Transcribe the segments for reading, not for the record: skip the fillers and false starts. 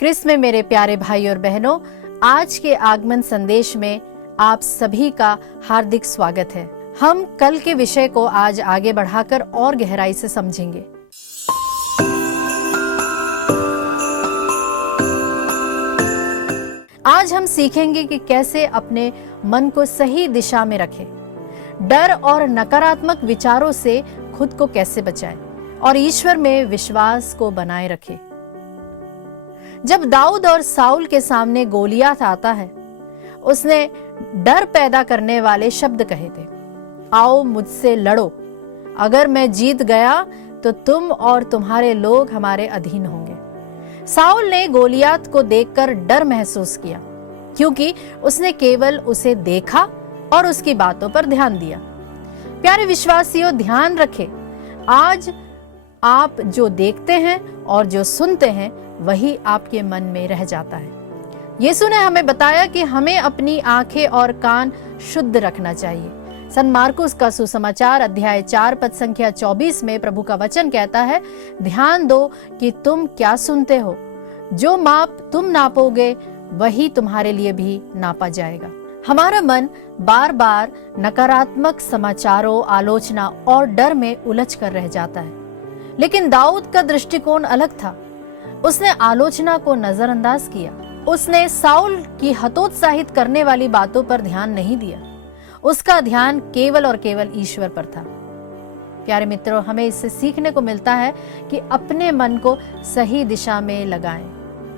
Chris में मेरे प्यारे भाई और बहनों, आज के आगमन संदेश में आप सभी का हार्दिक स्वागत है। हम कल के विषय को आज आगे बढ़ाकर और गहराई से समझेंगे। आज हम सीखेंगे कि कैसे अपने मन को सही दिशा में रखें, डर और नकारात्मक विचारों से खुद को कैसे बचाएं और ईश्वर में विश्वास को बनाए रखें। जब दाऊद और साउल के सामने गोलियत आता है, उसने डर पैदा करने वाले शब्द कहे थे, आओ मुझसे लड़ो, अगर मैं जीत गया तो तुम और तुम्हारे लोग हमारे अधीन होंगे। साउल ने गोलियत को देखकर डर महसूस किया, क्योंकि उसने केवल उसे देखा और उसकी बातों पर ध्यान दिया। प्यारे विश्वासियों, ध्यान रखें, आज आप जो देखते हैं और जो सुनते हैं वही आपके मन में रह जाता है। यीशु ने हमें बताया कि हमें अपनी आंखें और कान शुद्ध रखना चाहिए। संत मार्कुस का सुसमाचार अध्याय 4 पद संख्या 24 में प्रभु का वचन कहता है, ध्यान दो कि तुम क्या सुनते हो, जो माप तुम नापोगे वही तुम्हारे लिए भी नापा जाएगा। हमारा मन बार बार नकारात्मक समाचारों, आलोचना और डर में उलझ कर रह जाता है, लेकिन दाऊद का दृष्टिकोण अलग था। उसने आलोचना को नजरअंदाज किया। उसने साउल की हतोत्साहित करने वाली बातों पर ध्यान नहीं दिया। उसका ध्यान केवल और केवल ईश्वर पर था। प्यारे मित्रों, हमें इससे सीखने को मिलता है कि अपने मन को सही दिशा में लगाएं।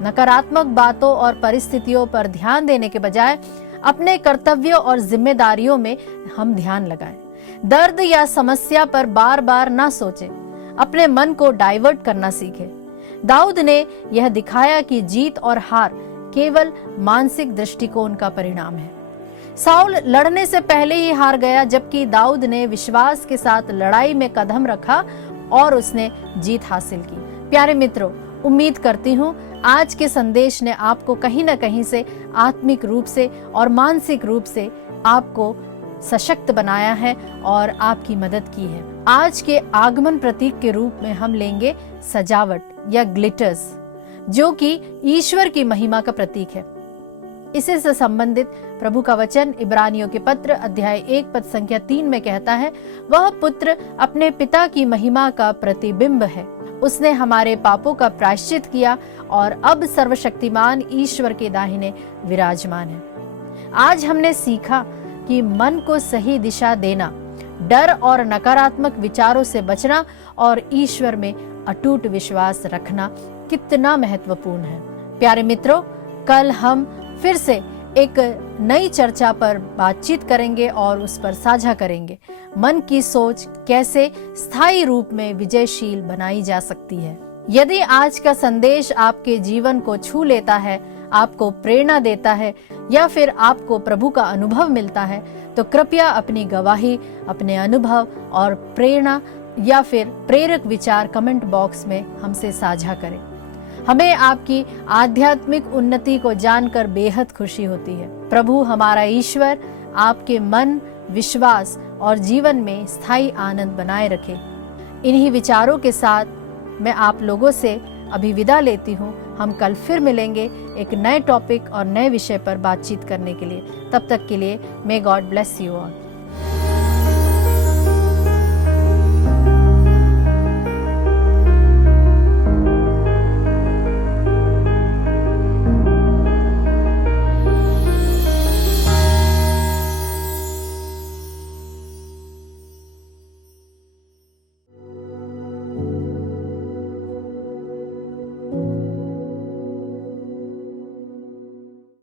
नकारात्मक बातों और परिस्थितियों पर ध्यान देने के बजाय अपने कर्तव्यों और जिम्मेदारियों में हम ध्यान लगाएं। दर्द या समस्या पर बार बार ना सोचें, अपने मन को डाइवर्ट करना सीखें। दाऊद ने यह दिखाया कि जीत और हार केवल मानसिक दृष्टिकोण का परिणाम है। साउल लड़ने से पहले ही हार गया, जबकि दाऊद ने विश्वास के साथ लड़ाई में कदम रखा और उसने जीत हासिल की। प्यारे मित्रों, उम्मीद करती हूँ आज के संदेश ने आपको कहीं न कहीं से आत्मिक रूप से और मानसिक रूप से आपको सशक्त बनाया है और आपकी मदद की है। आज के आगमन प्रतीक के रूप में हम लेंगे सजावट या ग्लिटर्स, जो कि ईश्वर की महिमा का प्रतीक है। इसी से संबंधित प्रभु का वचन इब्रानियों के पत्र अध्याय 1 पद संख्या 3 में कहता है, वह पुत्र अपने पिता की महिमा का प्रतिबिंब है। उसने हमारे पापों का प्रायश्चित किया और अब सर्वशक्तिमान ईश्वर के दाहिने विराजमान है। आज हमने सीखा कि मन को सही दिशा देना, डर और नकारात्मक विचारों से बचना और ईश्वर में अटूट विश्वास रखना कितना महत्वपूर्ण है। प्यारे मित्रों, कल हम फिर से एक नई चर्चा पर बातचीत करेंगे और उस पर साझा करेंगे। मन की सोच कैसे स्थायी रूप में विजयशील बनाई जा सकती है। यदि आज का संदेश आपके जीवन को छू लेता है, आपको प्रेरणा देता है या फिर आपको प्रभु का अनुभव मिलता है, तो कृपया अपनी गवाही, अपने अनुभव और प्रेरणा या फिर प्रेरक विचार कमेंट बॉक्स में हमसे साझा करें। हमें आपकी आध्यात्मिक उन्नति को जानकर बेहद खुशी होती है। प्रभु हमारा ईश्वर आपके मन, विश्वास और जीवन में स्थायी आनंद बनाए रखे। इन्हीं विचारों के साथ मैं आप लोगों से अभी विदा लेती हूँ। हम कल फिर मिलेंगे एक नए टॉपिक और नए विषय पर बातचीत करने के लिए। तब तक के लिए may God bless you all.